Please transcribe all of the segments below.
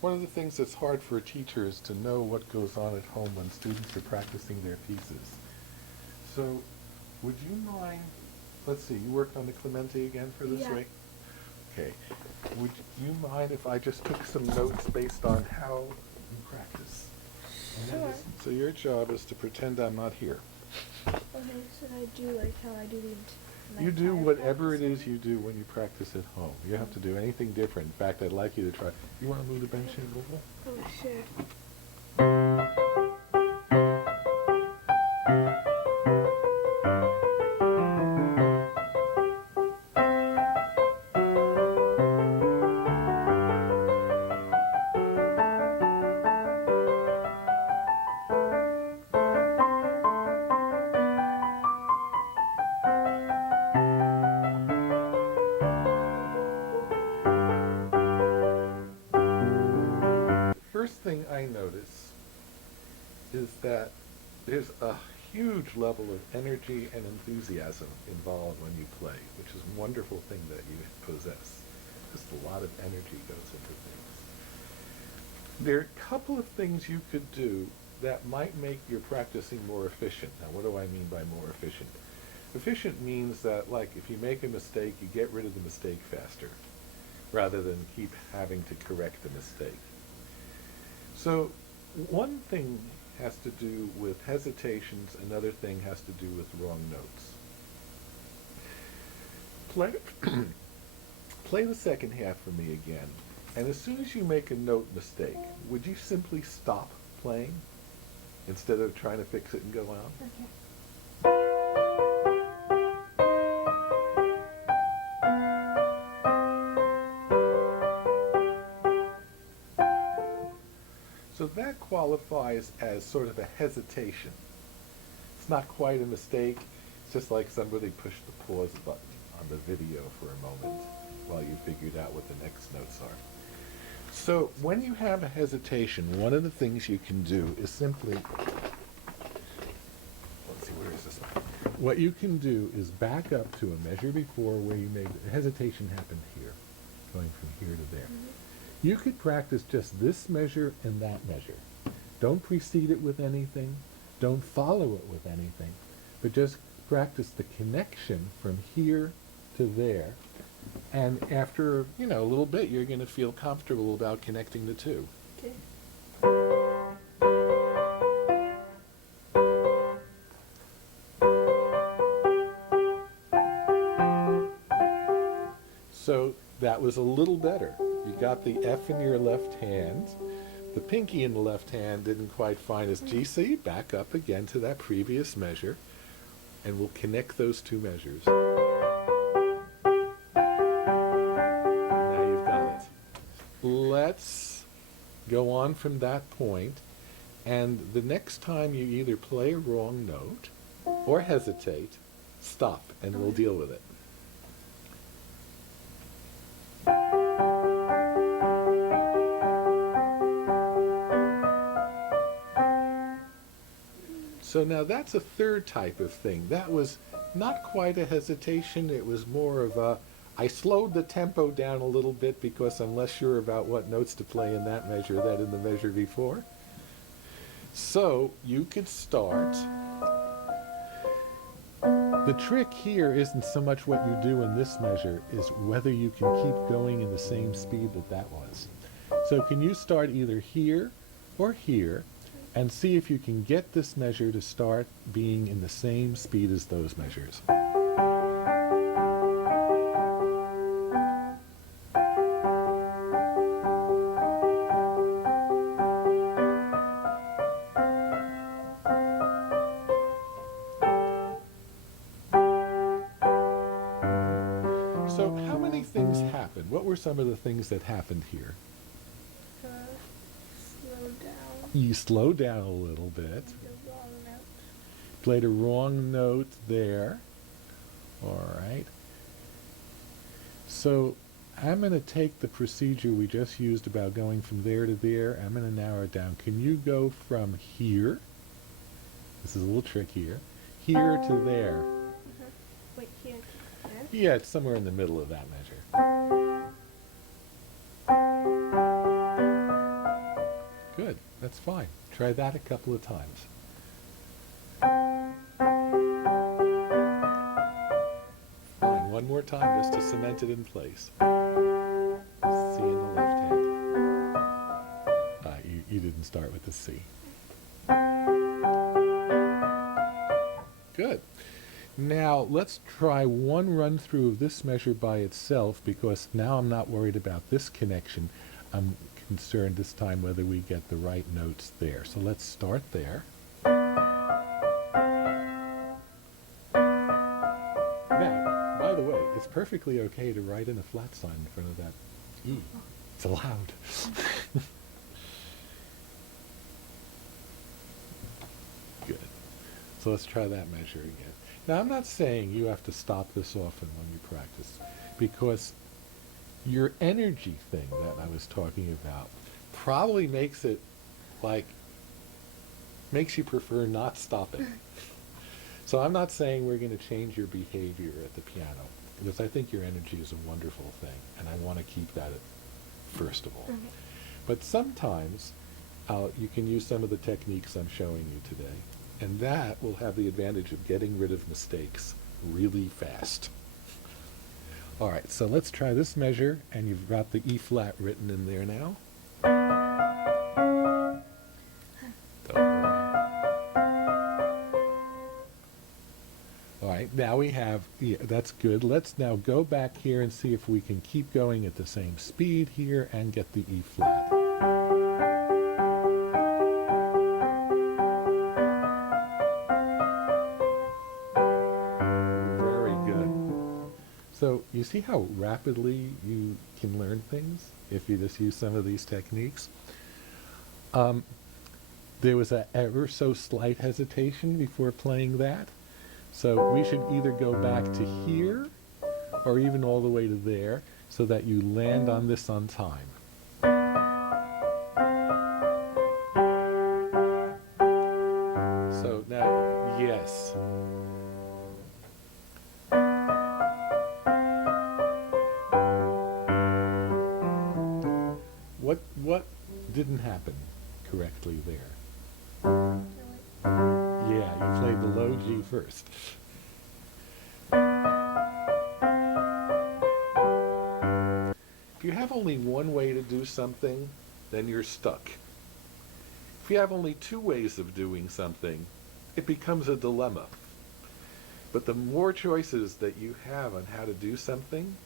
One of the things that's hard for a teacher is to know what goes on at home when students are practicing their pieces. So, would you mind, let's see, you worked on the Clemente again for this Yeah. week? Okay. Would you mind if I just took some notes based on how you practice? Sure. So your job is to pretend I'm not here. Okay, so I do like how I do the You do entire whatever it practice. is you do when you practice at home. You don't have to do anything different. In fact, I'd like you to try. You want to move the bench in a little? Oh, sure. First thing I notice is that there's a huge level of energy and enthusiasm involved when you play, which is a wonderful thing that you possess. Just a lot of energy goes into things. There are a couple of things you could do that might make your practicing more efficient. Now, what do I mean by more efficient? Efficient means that, like, if you make a mistake, you get rid of the mistake faster, rather than keep having to correct the mistake. So, one thing has to do with hesitations, another thing has to do with wrong notes. Play, play the second half for me again, and as soon as you make a note mistake, would you simply stop playing instead of trying to fix it and go on? Okay. So that qualifies as sort of a hesitation. It's not quite a mistake. It's just like somebody pushed the pause button on the video for a moment while you figured out what the next notes are. So when you have a hesitation, one of the things you can do is simply, let's see, where is this one? What you can do is back up to a measure before where you made the hesitation happened here, going from here to there. You could practice just this measure and that measure. Don't precede it with anything. Don't follow it with anything. But just practice the connection from here to there. And after, a little bit, you're going to feel comfortable about connecting the two. Okay. So that was a little better. You got the F in your left hand. The pinky in the left hand didn't quite find its G. So you back up again to that previous measure, and we'll connect those two measures. Now you've got it. Let's go on from that point, and the next time you either play a wrong note or hesitate, stop, and we'll deal with it. So now that's a third type of thing. That was not quite a hesitation. It was more of a, I slowed the tempo down a little bit because I'm less sure about what notes to play in that measure than in the measure before. So you could start. The trick here isn't so much what you do in this measure, is whether you can keep going in the same speed that that was. So can you start either here or here, and see if you can get this measure to start being in the same speed as those measures. So how many things happened? What were some of the things that happened here? Slow down. You slowed down a little bit. The wrong note. Played a wrong note there. All right. So I'm going to take the procedure we just used about going from there to there. I'm going to narrow it down. Can you go from here? This is a little trickier. Here to there. Wait, here. There? Yeah, it's somewhere in the middle of that measure. That's fine. Try that a couple of times. Fine. One more time just to cement it in place. C in the left hand. You didn't start with the C. Good. Now let's try one run through of this measure by itself, because now I'm not worried about this connection. I'm concerned this time whether we get the right notes there. So let's start there. Now, by the way, it's perfectly okay to write in a flat sign in front of that E. It's allowed. Good. So let's try that measure again. Now, I'm not saying you have to stop this often when you practice, because your energy thing that I was talking about probably makes you prefer not stopping. So I'm not saying we're going to change your behavior at the piano, because I think your energy is a wonderful thing, and I want to keep that first of all. Okay. But sometimes you can use some of the techniques I'm showing you today, and that will have the advantage of getting rid of mistakes really fast. All right, so let's try this measure, and you've got the E flat written in there now. Don't worry. All right, now we have, yeah, that's good. Let's now go back here and see if we can keep going at the same speed here and get the E flat. So you see how rapidly you can learn things if you just use some of these techniques? There was an ever so slight hesitation before playing that. So we should either go back to here or even all the way to there so that you land on this on time. So now, yes. What didn't happen correctly there? Yeah, you played the low G first. If you have only one way to do something, then you're stuck. If you have only two ways of doing something, it becomes a dilemma. But the more choices that you have on how to do something,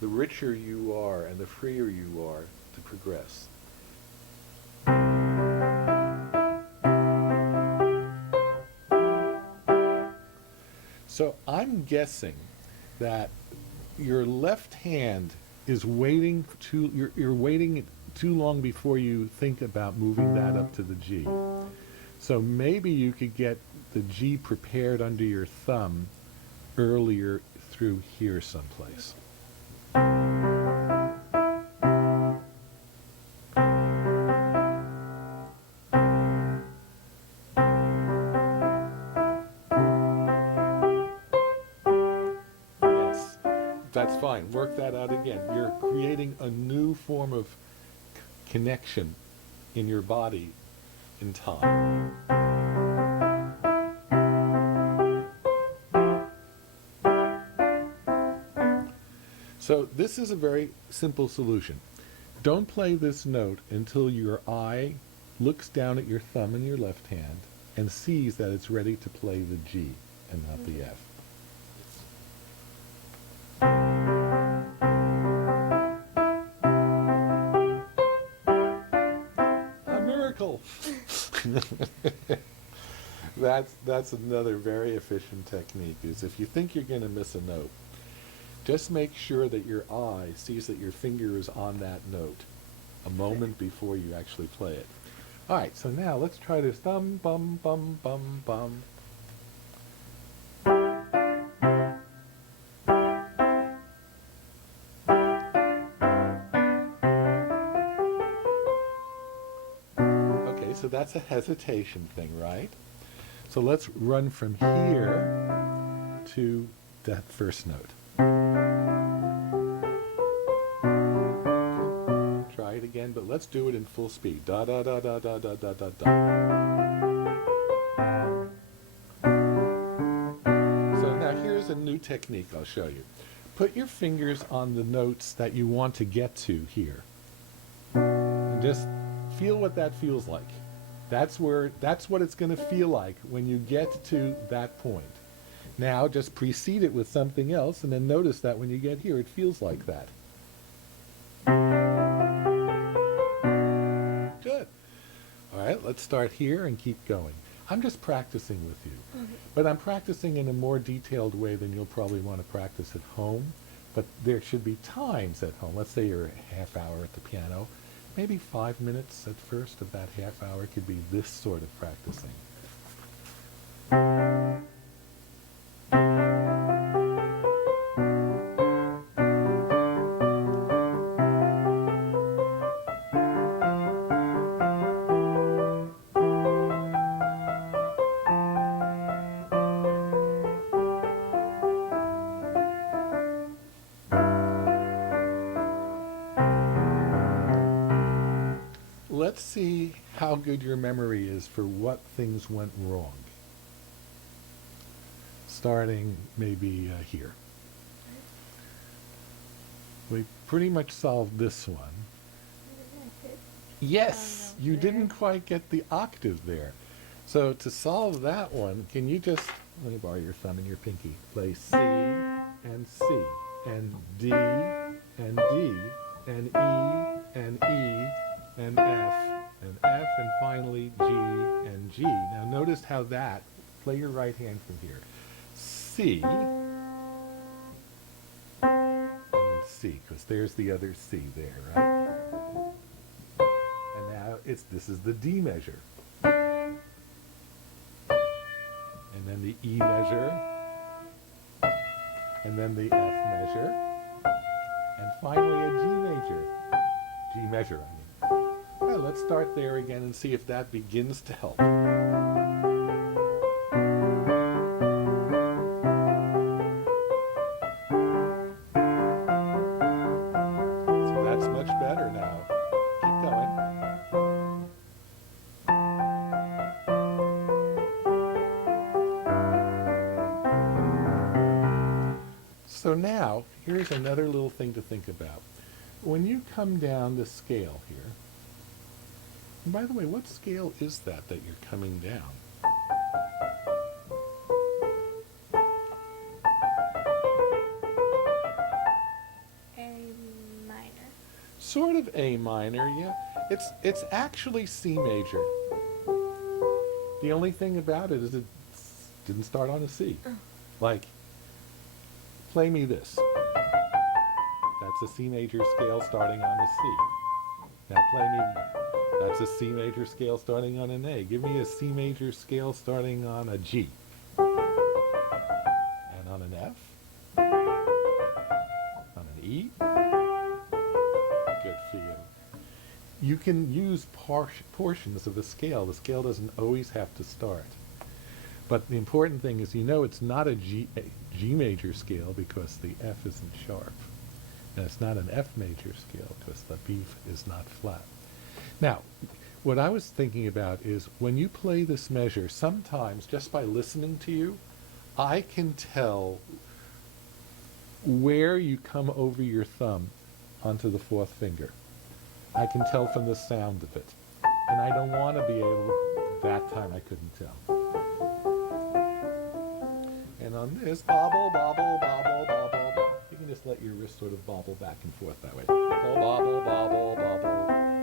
the richer you are and the freer you are to progress. So I'm guessing that your left hand is waiting you're waiting too long before you think about moving that up to the G. So maybe you could get the G prepared under your thumb earlier through here someplace. That's fine. Work that out again. You're creating a new form of connection in your body in time. So this is a very simple solution. Don't play this note until your eye looks down at your thumb in your left hand and sees that it's ready to play the G and not the F. That's another very efficient technique, is if you think you're going to miss a note, just make sure that your eye sees that your finger is on that note a moment before you actually play it. All right, so now let's try this. Bum, bum, bum, bum, bum. Okay, so that's a hesitation thing, right? So let's run from here to that first note. Try it again. again, but let's do it in full speed. Da da da da da da da da da. So now here's a new technique I'll show you. Put your fingers on the notes that you want to get to here. And just feel what that feels like. That's what it's going to feel like when you get to that point. Now just precede it with something else and then notice that when you get here it feels like that. Good. All right, let's start here and keep going. I'm just practicing with you. But I'm practicing in a more detailed way than you'll probably want to practice at home. But there should be times at home. Let's say you're a half hour at the piano. Maybe 5 minutes at first of that half hour could be this sort of practicing. Let's see how good your memory is for what things went wrong. Starting maybe here. We pretty much solved this one. Yes, you didn't quite get the octave there. So to solve that one, can you just, let me borrow your thumb and your pinky, play C and C and D and D and E and E and F and finally G and G. Now notice how that, play your right hand from here. C and then C, because there's the other C there, right? And now this is the D measure. And then the E measure. And then the F measure. And finally a G major. G measure, I mean. Well, let's start there again and see if that begins to help. So that's much better now. Keep going. So now, here's another little thing to think about. When you come down the scale here, and by the way, what scale is that you're coming down? A minor. Sort of A minor, yeah. It's actually C major. The only thing about it is it didn't start on a C. Like, play me this. That's a C major scale starting on a C. Now play me, that's a C major scale starting on an A. Give me a C major scale starting on a G. And on an F. On an E. Good for you. You can use portions of the scale. The scale doesn't always have to start. But the important thing is, you know, it's not a G major scale because the F isn't sharp. And it's not an F major scale because the B is not flat. Now, what I was thinking about is when you play this measure, sometimes just by listening to you, I can tell where you come over your thumb onto the fourth finger. I can tell from the sound of it. And I don't want to be able, that time I couldn't tell. And on this, bobble, bobble, bobble, bobble, you can just let your wrist sort of bobble back and forth that way. Bobble, bobble, bobble, bobble.